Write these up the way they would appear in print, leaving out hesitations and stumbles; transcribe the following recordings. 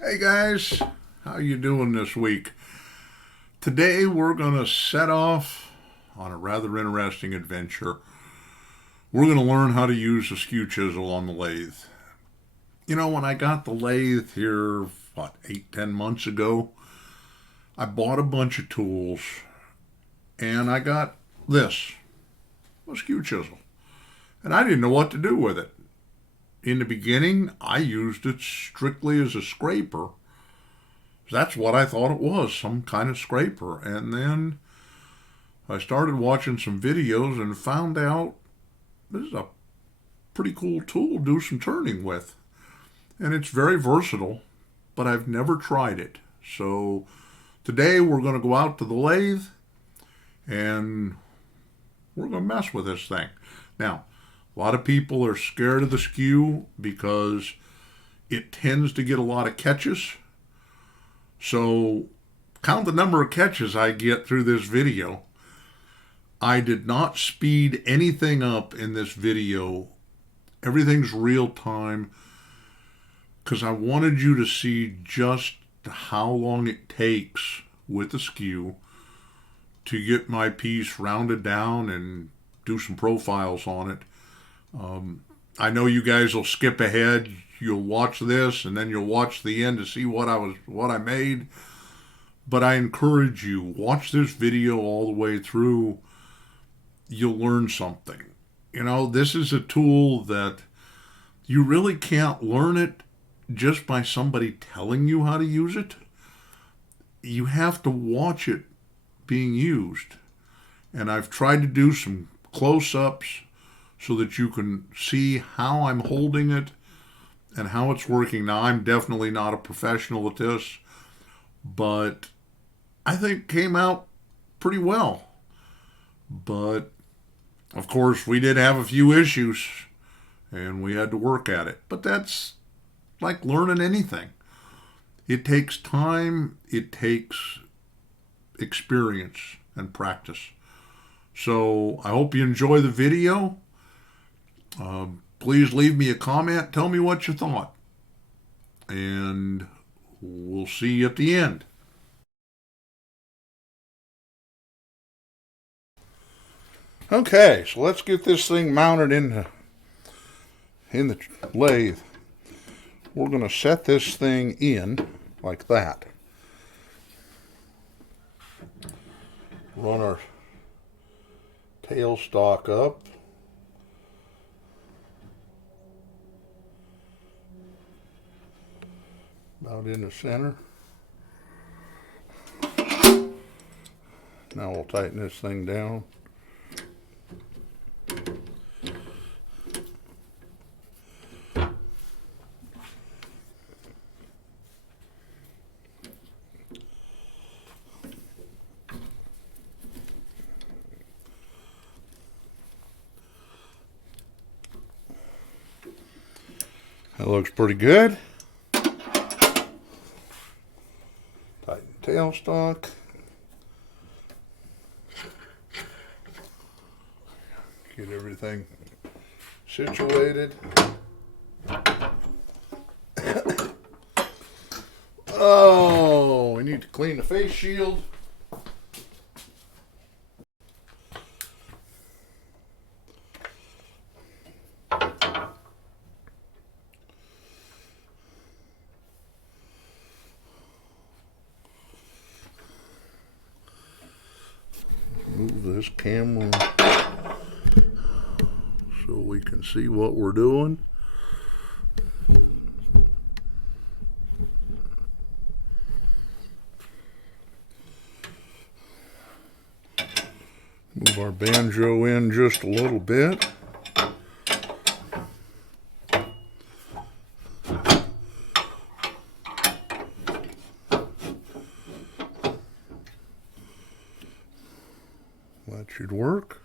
Hey guys, how you doing this week? Today we're going to set off on a rather interesting adventure. We're going to learn how to use the Skew Chisel on the lathe. You know, when I got the lathe here, 8, 10 months ago, I bought a bunch of tools and I got this, a Skew Chisel. And I didn't know what to do with it. In the beginning, I used it strictly as a scraper. That's what I thought it was, some kind of scraper. And then I started watching some videos and found out this is a pretty cool tool to do some turning with. And it's very versatile, but I've never tried it. So today we're going to go out to the lathe and we're going to mess with this thing. Now, a lot of people are scared of the skew because it tends to get a lot of catches. So count the number of catches I get through this video. I did not speed anything up in this video. Everything's real time because I wanted you to see just how long it takes with the skew to get my piece rounded down and do some profiles on it. I know you guys will skip ahead. You'll watch this and then you'll watch the end to see what I made. But I encourage you, watch this video all the way through. You'll learn something. You know, this is a tool that you really can't learn it just by somebody telling you how to use it. You have to watch it being used. And I've tried to do some close-ups so that you can see how I'm holding it and how it's working. Now, I'm definitely not a professional at this, but I think it came out pretty well. But, of course, we did have a few issues, and we had to work at it. But that's like learning anything. It takes time, it takes experience and practice. So I hope you enjoy the video. Please leave me a comment. Tell me what you thought. And we'll see you at the end. Okay, so let's get this thing mounted in the lathe. We're going to set this thing in like that. Run our tailstock up. About in the center. Now we'll tighten this thing down. That looks pretty good. Tighten tailstock. Get everything situated. Oh, we need to clean the face shield. Move this camera so we can see what we're doing. Move our banjo in just a little bit. That should work.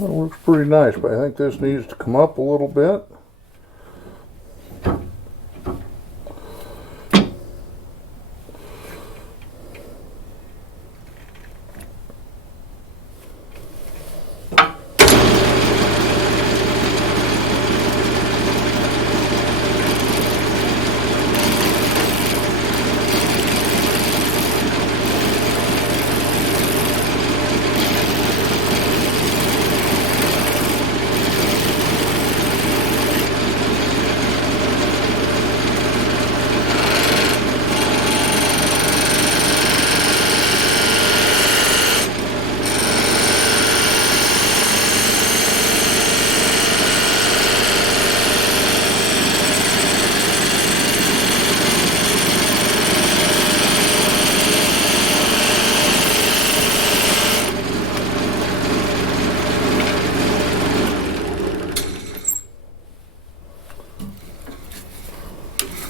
That looks pretty nice, but I think this needs to come up a little bit.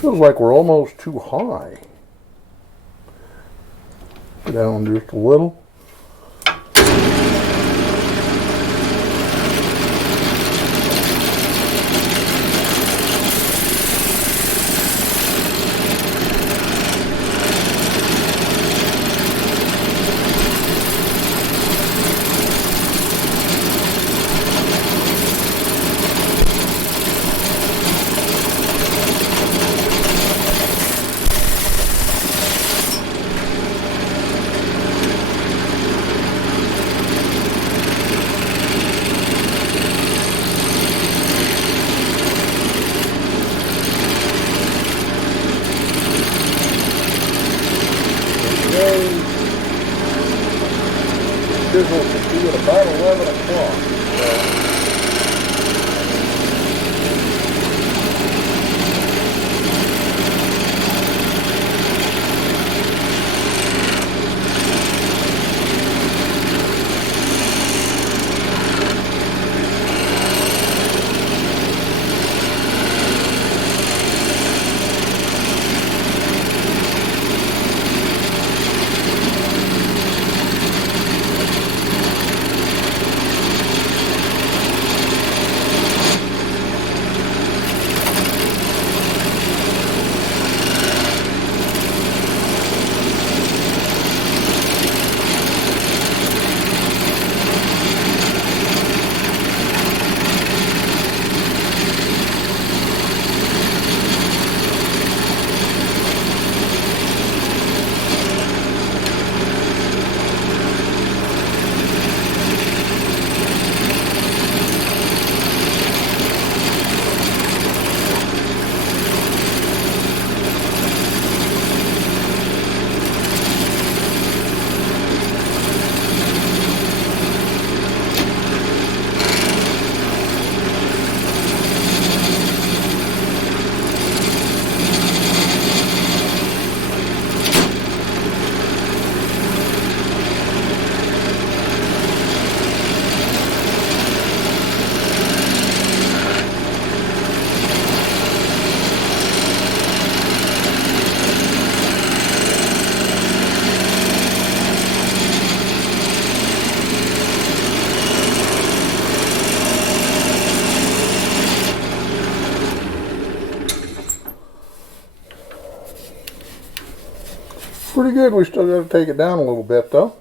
Feels like we're almost too high. Go down just a little. Chisel should be at about 11 o'clock. Pretty good. We still got to take it down a little bit though.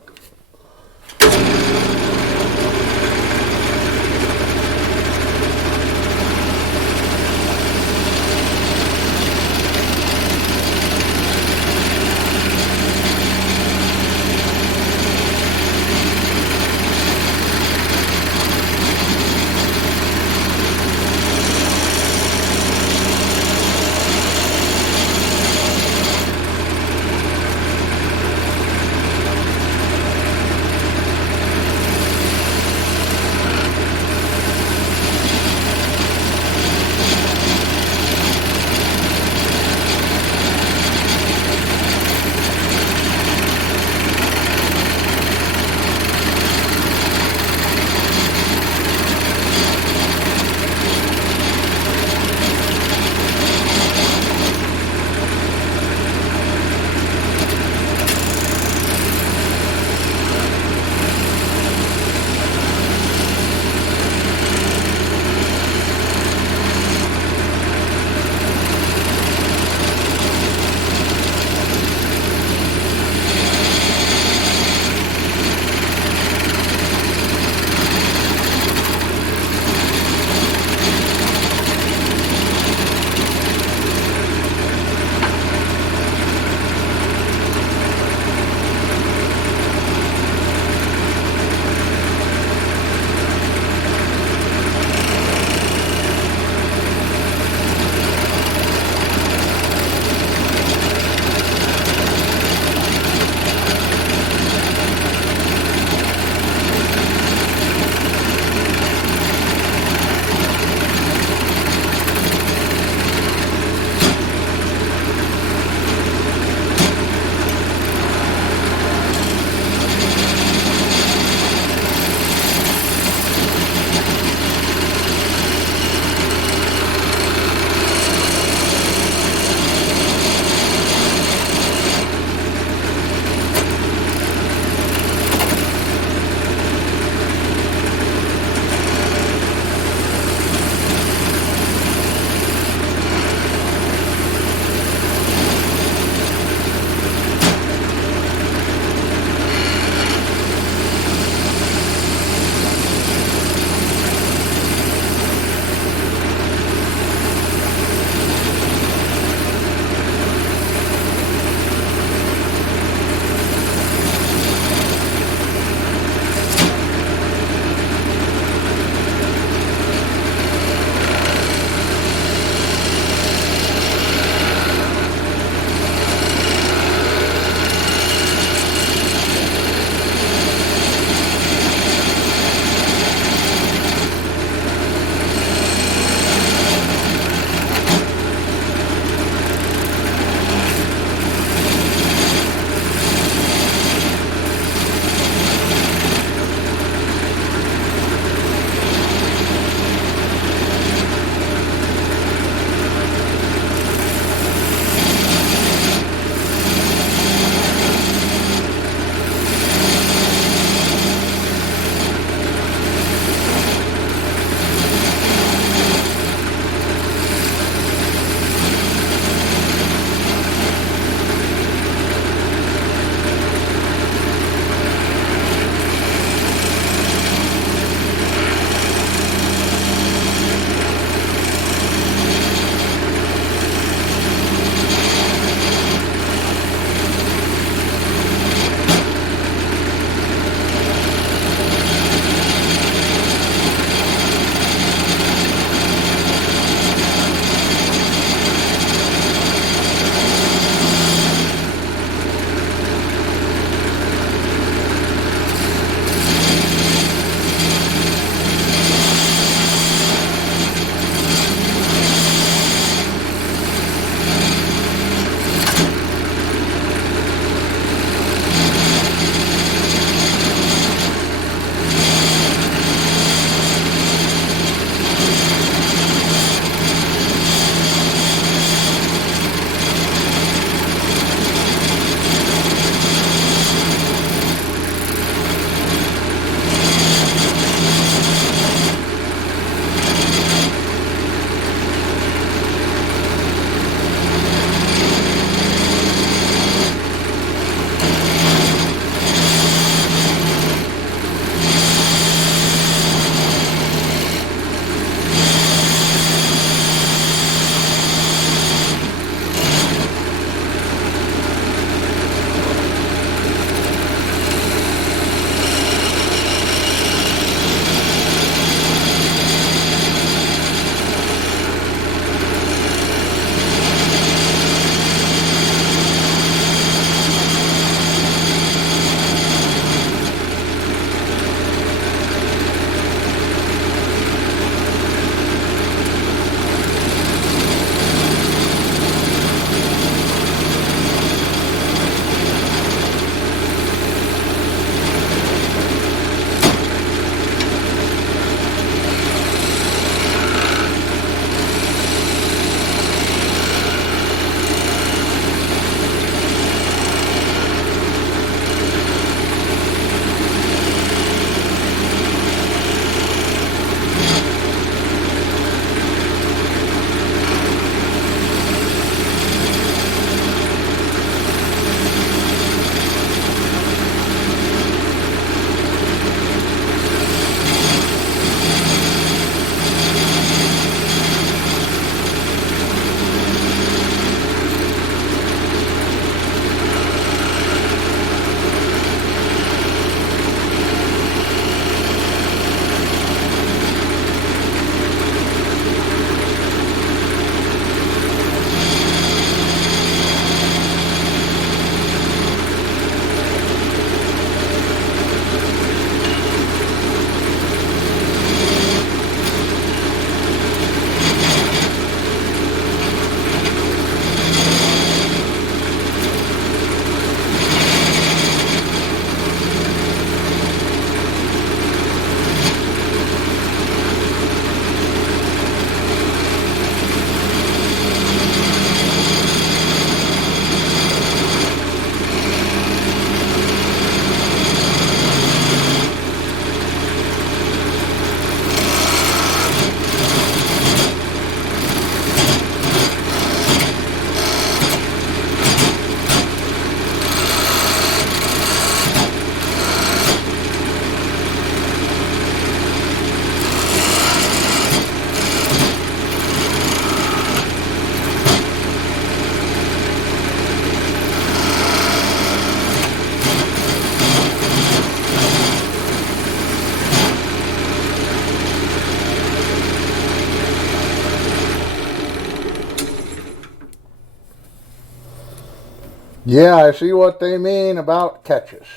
Yeah, I see what they mean about catches.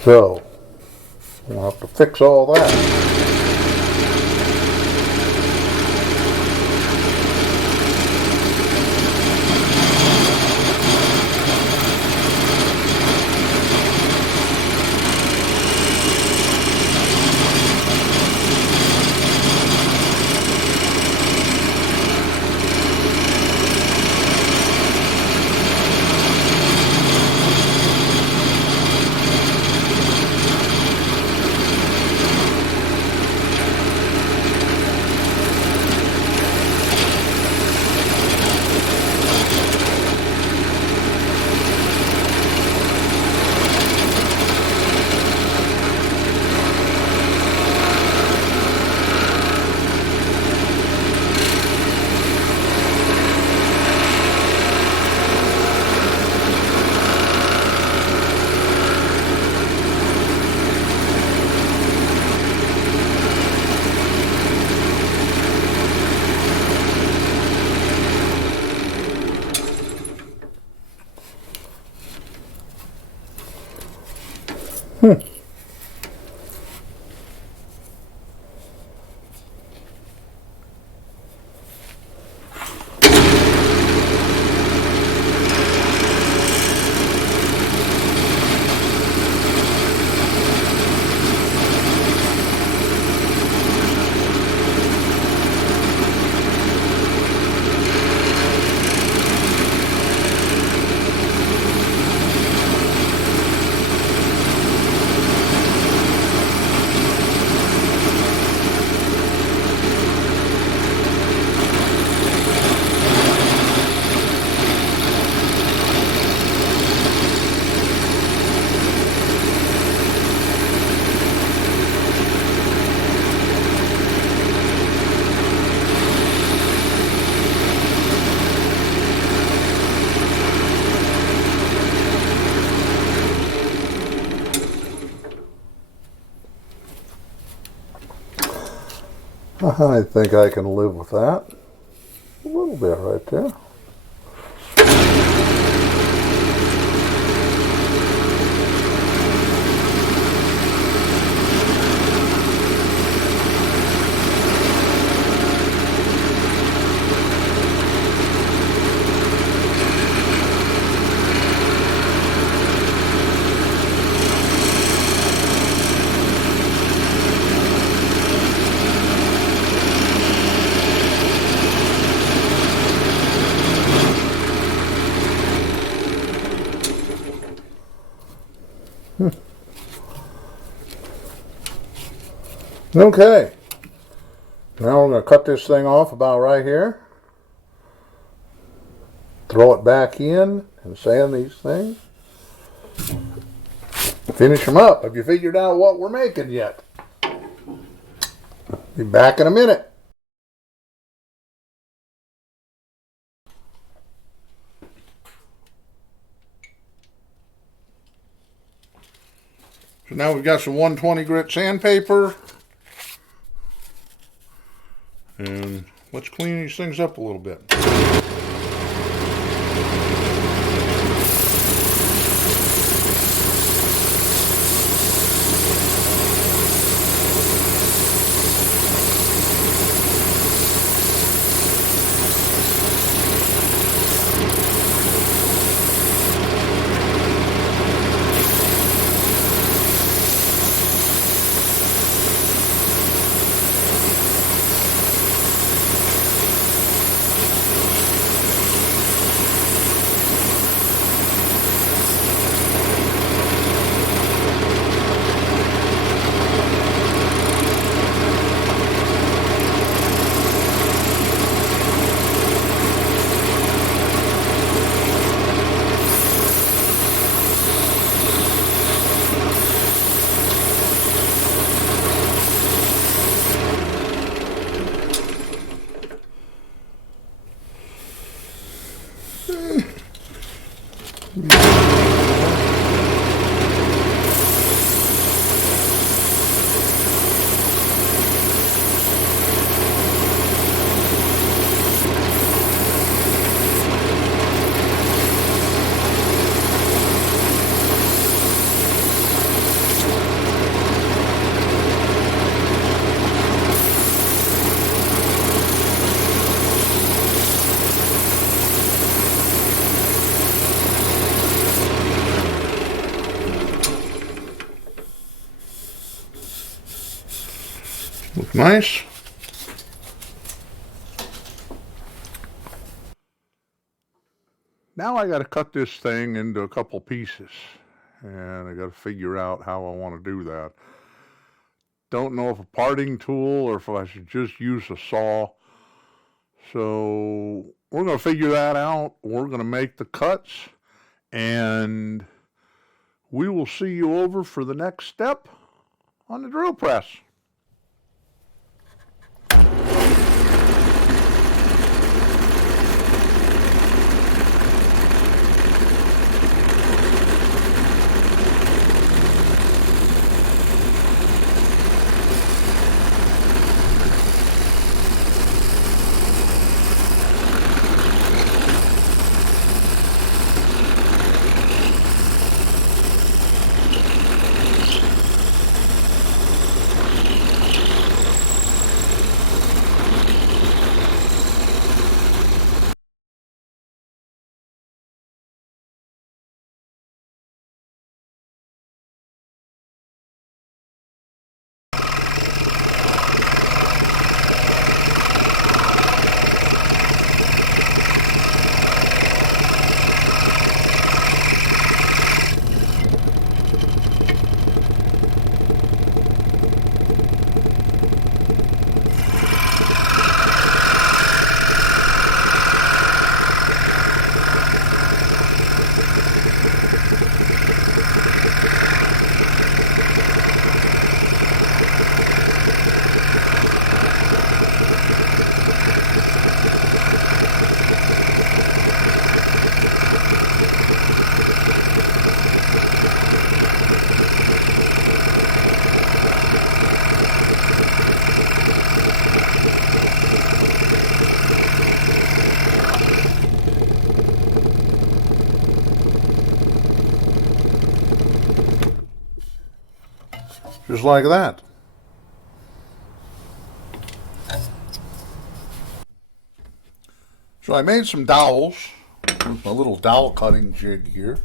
So, we'll have to fix all that. I think I can live with that. A little bit right there. Okay, now we're going to cut this thing off about right here, throw it back in and sand these things, finish them up. Have you figured out what we're making yet? Be back in a minute. So now we've got some 120 grit sandpaper. And let's clean these things up a little bit. Nice. Now I got to cut this thing into a couple pieces, and I got to figure out how I want to do that. Don't know if a parting tool or if I should just use a saw. So we're going to figure that out. We're going to make the cuts, and we will see you over for the next step on the drill press. Just like that. So I made some dowels with my little dowel cutting jig here.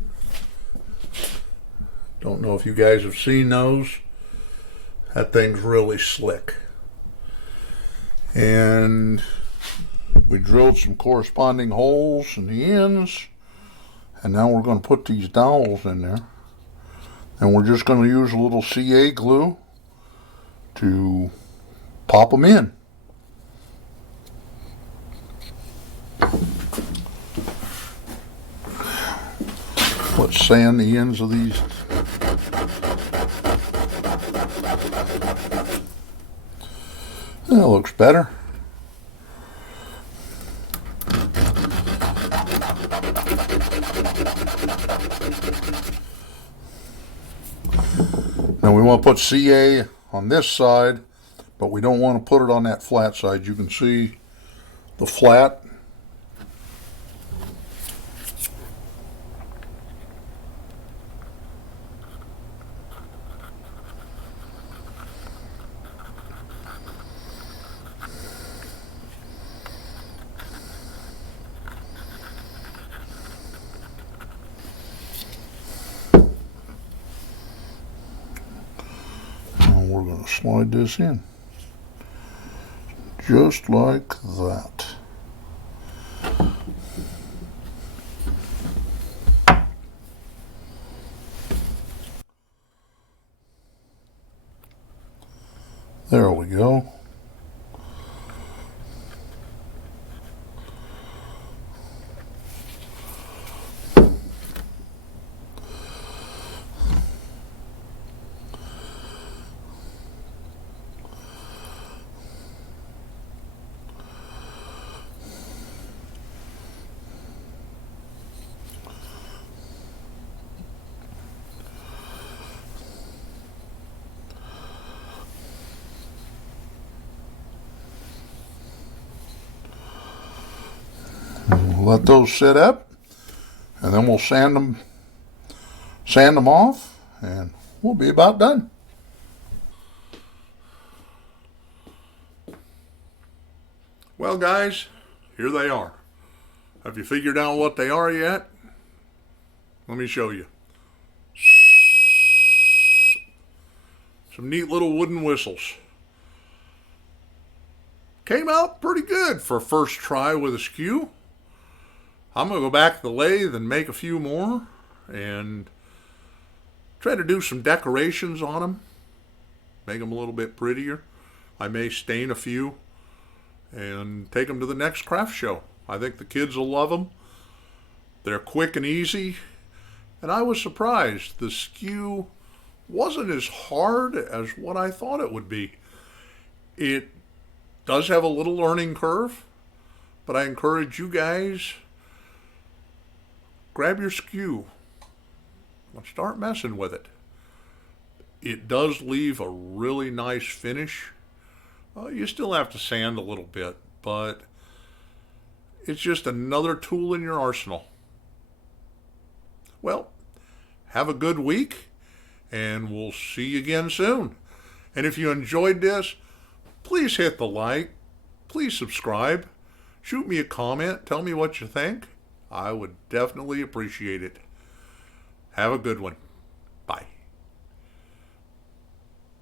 Don't know if you guys have seen those. That thing's really slick. And we drilled some corresponding holes in the ends. And now we're going to put these dowels in there. And we're just going to use a little CA glue to pop them in. Let's sand the ends of these. That looks better. Now we want to put CA on this side, but we don't want to put it on that flat side. You can see the flat. We're going to slide this in just like that. There we go. Let those sit up, and then we'll sand them off, and we'll be about done. Well, guys, here they are. Have you figured out what they are yet? Let me show you. Some neat little wooden whistles. Came out pretty good for first try with a skew. I'm going to go back to the lathe and make a few more and try to do some decorations on them. Make them a little bit prettier. I may stain a few and take them to the next craft show. I think the kids will love them. They're quick and easy. And I was surprised. The skew wasn't as hard as what I thought it would be. It does have a little learning curve, but I encourage you guys, grab your skew and start messing with it. It does leave a really nice finish. You still have to sand a little bit, but it's just another tool in your arsenal. Well, have a good week, and we'll see you again soon. And if you enjoyed this, please hit the like, please subscribe, shoot me a comment, tell me what you think. I would definitely appreciate it. Have a good one.